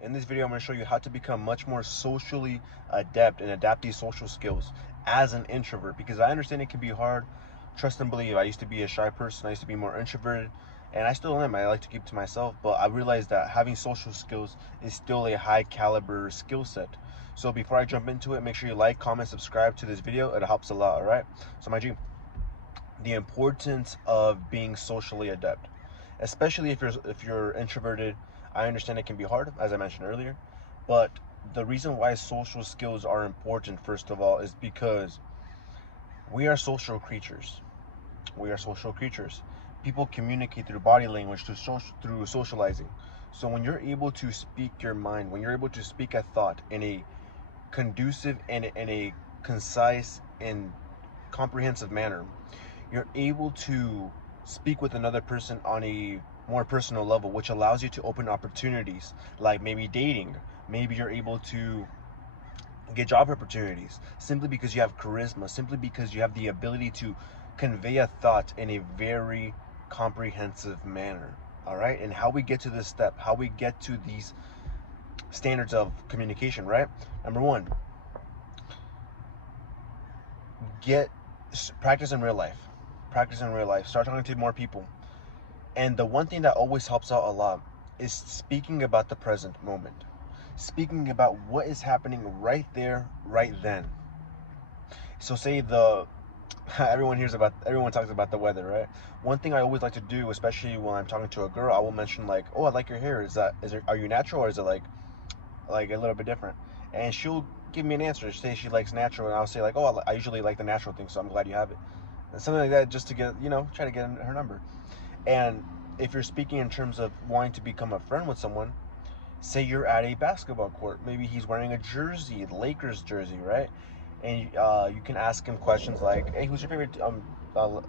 In this video, I'm going to show you how to become much more socially adept and adapt these social skills as an introvert, because I understand it can be hard. Trust and believe, I used to be a shy person. I used to be more introverted, and I still am. I like to keep to myself, but I realized that having social skills is still a high caliber skill set. So before I jump into it, make sure you like, comment, subscribe to this video. It helps a lot, all right? So my G, the importance of being socially adept, especially if you're introverted. I understand it can be hard, as I mentioned earlier, but the reason why social skills are important, first of all, is because we are social creatures. We are social creatures. People communicate through body language, through socializing. So when you're able to speak your mind, when you're able to speak a thought in a conducive and in a concise and comprehensive manner, you're able to speak with another person on a more personal level, which allows you to open opportunities like maybe dating. Maybe you're able to get job opportunities simply because you have charisma, simply because you have the ability to convey a thought in a very comprehensive manner. All right. And how we get to this step, how we get to these standards of communication, right? Number one, get practice in real life. Practice in real life. Start talking to more people. And the one thing that always helps out a lot is speaking about the present moment. Speaking about what is happening right there, right then. So say everyone talks about the weather, right? One thing I always like to do, especially when I'm talking to a girl, I will mention like, "Oh, I like your hair. Are you natural, or is it like a little bit different?" And she'll give me an answer. Say she likes natural, and I'll say like, "Oh, I usually like the natural thing, so I'm glad you have it." And something like that, just to get, try to get her number. And if you're speaking in terms of wanting to become a friend with someone, say you're at a basketball court. Maybe he's wearing a jersey, Lakers jersey, right? And you can ask him questions like, "Hey, who's your favorite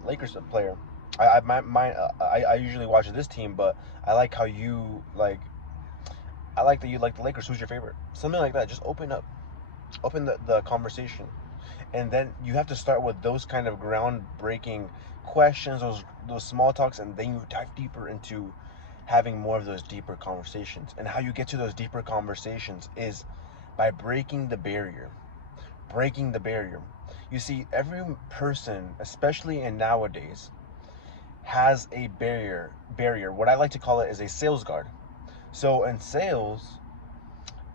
Lakers player?" I usually watch this team, but I like how you like. I like that you like the Lakers. Who's your favorite? Something like that. Just open the conversation, and then you have to start with those kind of groundbreaking questions, those small talks, and then you dive deeper into having more of those deeper conversations. And how you get to those deeper conversations is by breaking the barrier. You see, every person, especially in nowadays, has a barrier. What I like to call it is a sales guard. So in sales,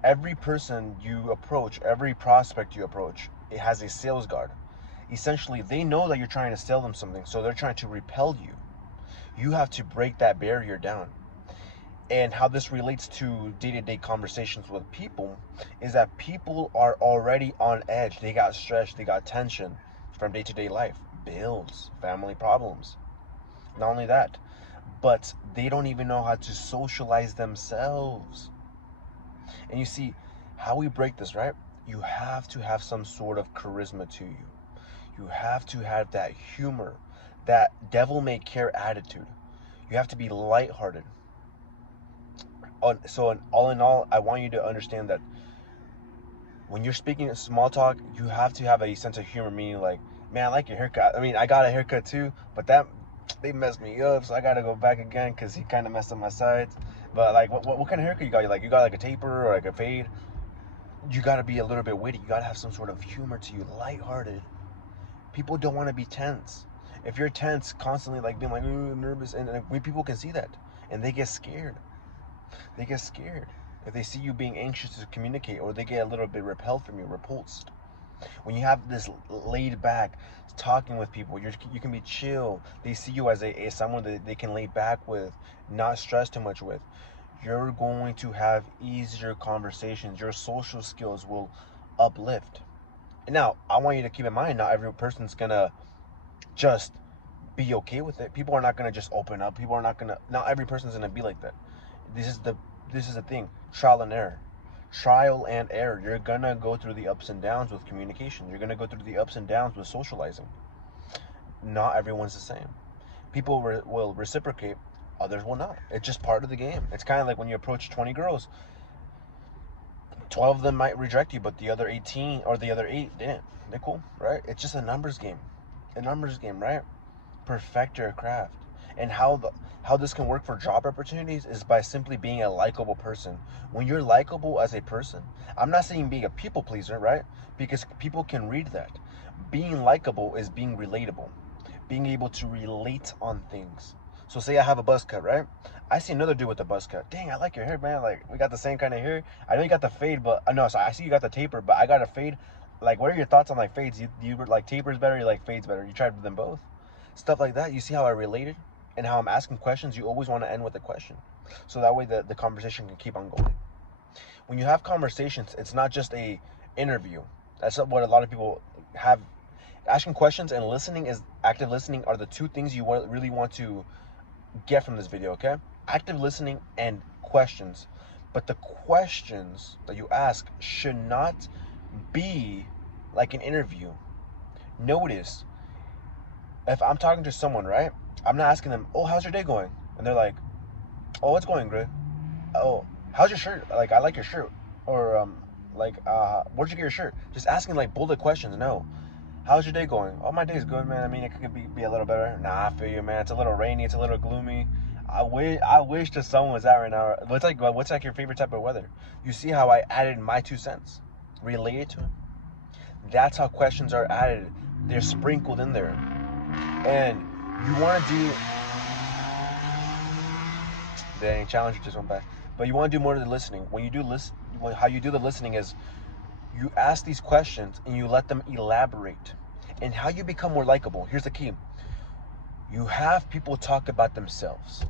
every person you approach, every prospect you approach, it has a sales guard. Essentially, they know that you're trying to sell them something, so they're trying to repel you. You have to break that barrier down. And how this relates to day-to-day conversations with people is that people are already on edge. They got stress, they got tension from day-to-day life, bills, family problems. Not only that, but they don't even know how to socialize themselves. And you see how we break this, right? You have to have some sort of charisma to you. You have to have that humor, that devil may care attitude. You have to be lighthearted. So, all in all, I want you to understand that when you're speaking small talk, you have to have a sense of humor, meaning like, "Man, I like your haircut. I mean, I got a haircut too, but they messed me up, so I got to go back again because he kind of messed up my sides." But like, what kind of haircut you got? You got like a taper or like a fade? You got to be a little bit witty. You got to have some sort of humor to you, lighthearted. People don't want to be tense. If you're tense, constantly like being like, "Ooh, nervous," and we people can see that, and they get scared. They get scared if they see you being anxious to communicate, or they get a little bit repelled from you, repulsed. When you have this laid back talking with people, you can be chill. They see you as someone that they can lay back with, not stress too much with. You're going to have easier conversations. Your social skills will uplift. And now, I want you to keep in mind, not every person's gonna just be okay with it. People are not gonna just open up. People are not gonna. Not every person's gonna be like that. This is the this is the thing. Trial and error. Trial and error. You're gonna go through the ups and downs with communication. You're gonna go through the ups and downs with socializing. Not everyone's the same. People will reciprocate. Others will not. It's just part of the game. It's kind of like when you approach 20 girls. 12 of them might reject you, but the other 18 or the other 8 didn't. They're cool, right? It's just a numbers game. A numbers game, right? Perfect your craft. And how this can work for job opportunities is by simply being a likable person. When you're likable as a person, I'm not saying being a people pleaser, right? Because people can read that. Being likable is being relatable, being able to relate on things. So say I have a buzz cut, right? I see another dude with a buzz cut. Dang, I like your hair, man. Like, we got the same kind of hair. I know you got the fade, but no, so I see you got the taper, but I got a fade. Like, what are your thoughts on like fades? You like tapers better, you like fades better? You tried them both? Stuff like that. You see how I related and how I'm asking questions? You always want to end with a question. So that way the conversation can keep on going. When you have conversations, it's not just a interview. That's what a lot of people have. Asking questions and listening, is active listening, are the two things you really want to get from this video, okay? Active listening and questions. But the questions that you ask should not be like an interview. Notice, if I'm talking to someone, right? I'm not asking them, oh, how's your day going? And they're like, oh, it's going great. Oh, how's your shirt? Like, I like your shirt. Or, where'd you get your shirt? Just asking like bullet questions. No. How's your day going? Oh, my day's good, man. I mean, it could be a little better. Nah, I feel you, man. It's a little rainy. It's a little gloomy. I wish the sun was out right now. What's like your favorite type of weather? You see how I added my 2 cents related to it? That's how questions are added. They're sprinkled in there. And you want to do... Dang, Challenger just went by. But you want to do more of the listening. When you do how you do the listening is you ask these questions and you let them elaborate. And how you become more likable, here's the key. You have people talk about themselves.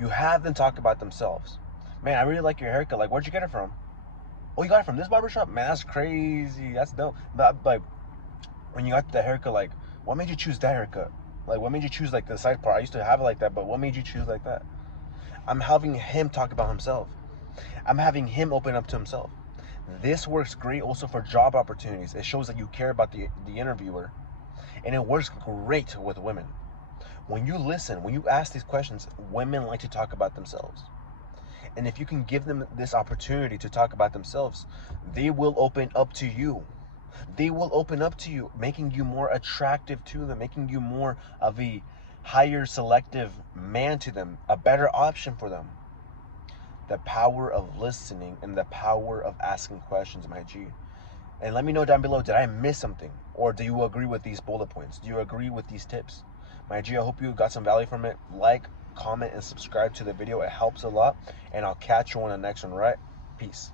You have them talk about themselves. Man, I really like your haircut. Like, where'd you get it from? Oh, you got it from this barbershop? Man, that's crazy. That's dope. But like, when you got the haircut, like, what made you choose that haircut? Like, what made you choose like the side part? I used to have it like that, but what made you choose like that? I'm having him talk about himself. I'm having him open up to himself. This works great also for job opportunities. It shows that you care about the interviewer. And it works great with women. When you listen, when you ask these questions, women like to talk about themselves. And if you can give them this opportunity to talk about themselves, they will open up to you. They will open up to you, making you more attractive to them, making you more of a higher selective man to them, a better option for them. The power of listening and the power of asking questions, my G. And let me know down below, did I miss something? Or do you agree with these bullet points? Do you agree with these tips? My G, I hope you got some value from it. Like, comment, and subscribe to the video. It helps a lot. And I'll catch you on the next one, right? Peace.